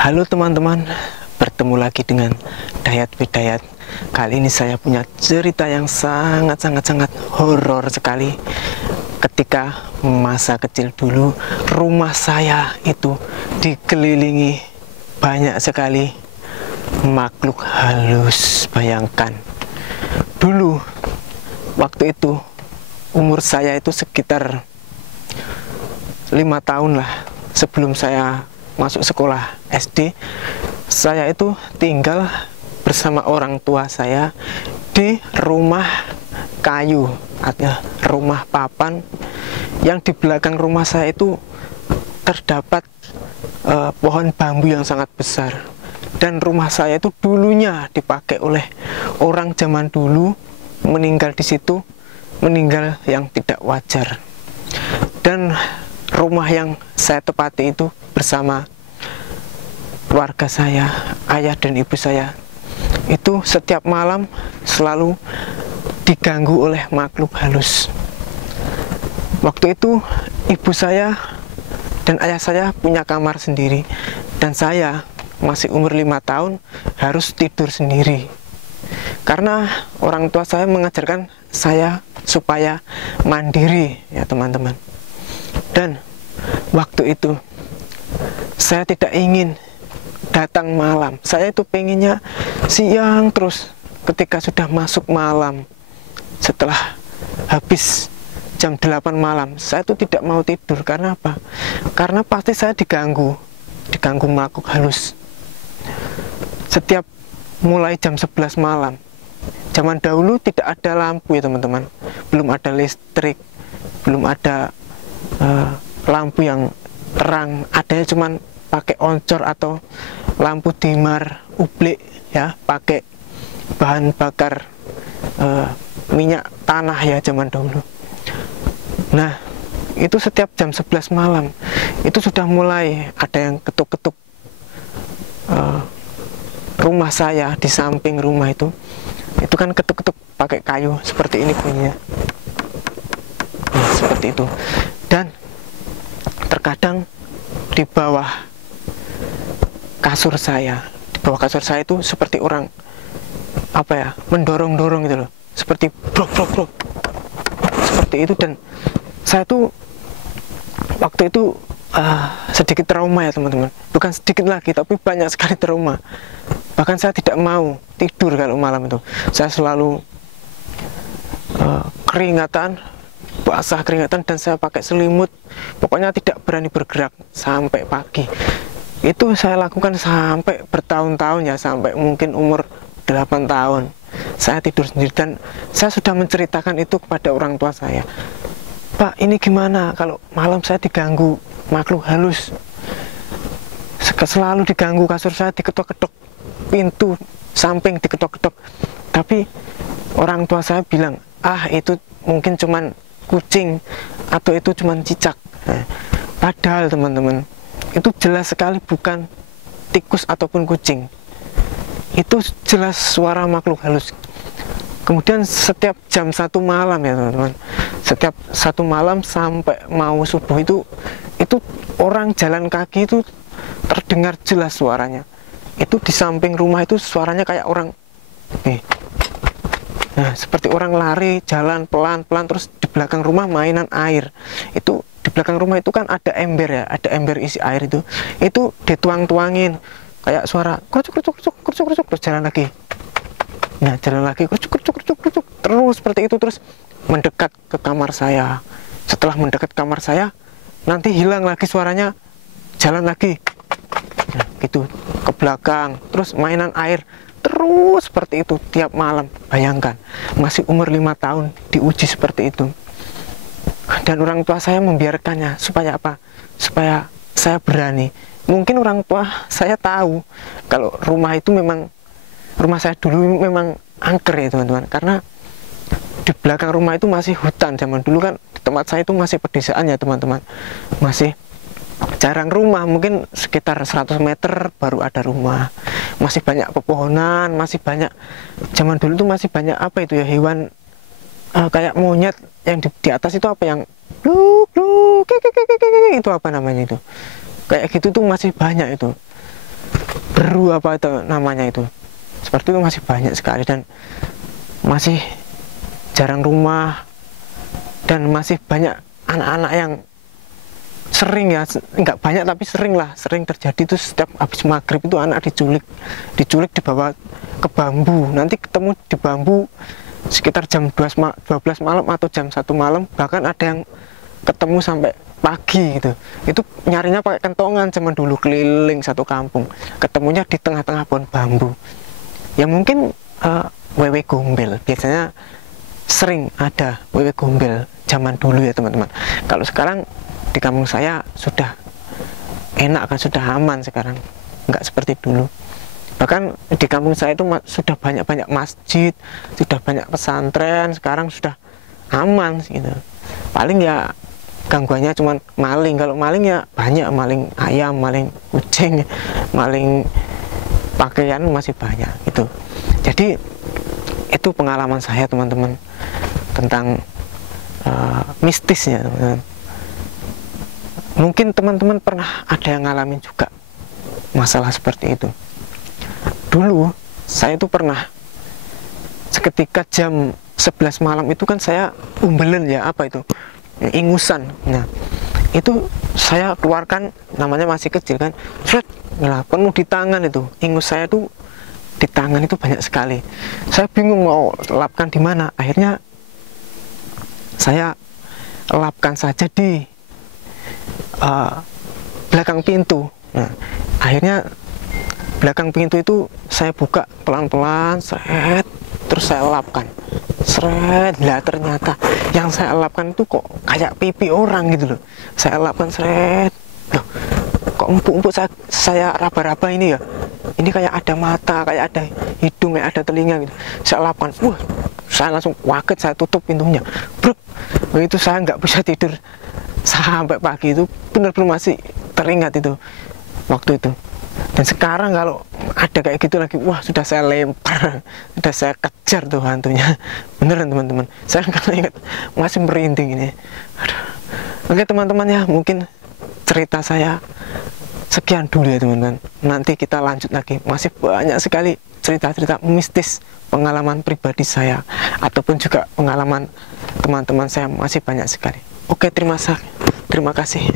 Halo teman-teman, bertemu lagi dengan Dayat Bidayat. Kali ini saya punya cerita yang sangat horor sekali. Ketika masa kecil dulu, rumah saya itu dikelilingi banyak sekali makhluk halus. Bayangkan, dulu waktu itu umur saya itu sekitar 5 tahun lah. Sebelum saya masuk sekolah SD, saya itu tinggal bersama orang tua saya di rumah kayu atau rumah papan, yang di belakang rumah saya itu terdapat pohon bambu yang sangat besar. Dan rumah saya itu dulunya dipakai oleh orang zaman dulu, meninggal di situ, meninggal yang tidak wajar. Dan rumah yang saya tepati itu bersama keluarga saya, ayah dan ibu saya, itu setiap malam selalu diganggu oleh makhluk halus. Waktu itu ibu saya dan ayah saya punya kamar sendiri, dan saya masih umur 5 tahun harus tidur sendiri. Karena orang tua saya mengajarkan saya supaya mandiri, ya teman-teman. Dan waktu itu saya tidak ingin datang malam. Saya itu pengennya siang terus. Ketika sudah masuk malam, setelah habis jam 8 malam, saya itu tidak mau tidur. Karena apa? Karena pasti saya diganggu makhluk halus. Setiap mulai jam 11 malam. Zaman dahulu tidak ada lampu ya teman-teman. Belum ada listrik, belum ada lampu yang terang. Adanya cuman pakai oncor atau lampu dimar ublik, ya, pakai bahan bakar minyak tanah ya zaman dahulu. Nah, itu setiap jam 11 malam itu sudah mulai ada yang ketuk-ketuk rumah saya. Di samping rumah itu kan ketuk-ketuk pakai kayu seperti ini bunyinya, seperti itu. Dan terkadang di bawah kasur saya itu seperti orang mendorong-dorong gitu loh, seperti brok seperti itu. Dan saya tuh waktu itu sedikit trauma ya teman-teman, bukan sedikit lagi tapi banyak sekali trauma. Bahkan saya tidak mau tidur kalau malam itu. Saya selalu basah keringatan, dan saya pakai selimut. Pokoknya tidak berani bergerak sampai pagi. Itu saya lakukan sampai bertahun-tahun ya, sampai mungkin umur 8 tahun. Saya tidur sendiri, dan saya sudah menceritakan itu kepada orang tua saya. Pak, ini gimana kalau malam saya diganggu makhluk halus? Selalu diganggu, kasur saya diketok-ketok, pintu samping diketok-ketok. Tapi orang tua saya bilang, itu mungkin cuman kucing atau itu cuman cicak. Padahal teman-teman, itu jelas sekali bukan tikus ataupun kucing. Itu jelas suara makhluk halus. Kemudian setiap jam 1 malam ya teman-teman, setiap 1 malam sampai mau subuh itu orang jalan kaki itu terdengar jelas suaranya. Itu di samping rumah itu suaranya kayak orang nah, seperti orang lari jalan pelan-pelan. Terus di belakang rumah mainan air. Itu di belakang rumah itu kan ada ember ya, ada ember isi air. Itu dituang-tuangin kayak suara kerucuk, terus jalan lagi. Nah, jalan lagi kerucuk, terus seperti itu, terus mendekat ke kamar saya. Setelah mendekat kamar saya, nanti hilang lagi suaranya, jalan lagi. Nah, gitu ke belakang, terus mainan air terus seperti itu tiap malam. Bayangkan, masih umur 5 tahun diuji seperti itu. Dan orang tua saya membiarkannya supaya apa? Supaya saya berani. Mungkin orang tua saya tahu kalau rumah saya dulu memang angker ya teman-teman, karena di belakang rumah itu masih hutan. Zaman dulu kan di tempat saya itu masih pedesaan ya teman-teman, masih jarang rumah, mungkin sekitar 100 meter baru ada rumah. Masih banyak pepohonan, masih banyak, zaman dulu tuh masih banyak hewan kayak monyet yang di atas itu yang itu apa namanya itu, kayak gitu tuh masih banyak itu. beru apa itu namanya itu, seperti itu masih banyak sekali, dan masih jarang rumah, dan masih banyak anak-anak yang sering ya, nggak banyak tapi sering lah, sering terjadi itu setiap habis maghrib itu anak diculik dibawa ke bambu, nanti ketemu di bambu sekitar jam 12 malam atau jam 1 malam, bahkan ada yang ketemu sampai pagi gitu. Itu nyarinya pakai kentongan zaman dulu, keliling satu kampung, ketemunya di tengah-tengah pohon bambu. Ya mungkin wewe gombel, biasanya sering ada wewe gombel zaman dulu ya teman-teman. Kalau sekarang di kampung saya sudah enak kan, sudah aman sekarang, nggak seperti dulu. Bahkan di kampung saya itu sudah banyak-banyak masjid, sudah banyak pesantren, sekarang sudah aman gitu. Paling ya gangguannya cuma maling. Kalau maling ya banyak, maling ayam, maling kucing, maling pakaian masih banyak itu. Jadi itu pengalaman saya teman-teman tentang mistisnya teman-teman. Mungkin teman-teman pernah ada yang ngalamin juga masalah seperti itu. Dulu saya itu pernah seketika jam 11 malam itu kan saya umbelen ya, apa itu, ingusan. Nah itu saya keluarkan, namanya masih kecil kan, nah, penuh di tangan itu, ingus saya tuh di tangan itu banyak sekali. Saya bingung mau lapkan di mana, akhirnya saya lapkan saja di belakang pintu. Nah akhirnya belakang pintu itu saya buka pelan-pelan, seret, terus saya lapkan, seret. Lah ternyata yang saya lapkan itu kok kayak pipi orang gitu loh. Saya lapkan, seret, loh kok empuk-empuk, saya raba-raba ini ya, ini kayak ada mata, kayak ada hidung, kayak ada telinga gitu. Saya lapkan, saya langsung kaget, saya tutup pintunya, bruk. Begitu saya nggak bisa tidur sampai pagi, itu benar-benar masih teringat itu waktu itu. Dan sekarang kalau ada kayak gitu lagi, wah sudah saya lempar, sudah saya kejar tuh hantunya. Beneran teman-teman, saya kalau ingat masih merinding ini. Aduh. Oke teman-teman ya, mungkin cerita saya sekian dulu ya teman-teman. Nanti kita lanjut lagi, masih banyak sekali cerita-cerita mistis, pengalaman pribadi saya, ataupun juga pengalaman teman-teman saya, masih banyak sekali. Oke, terima kasih.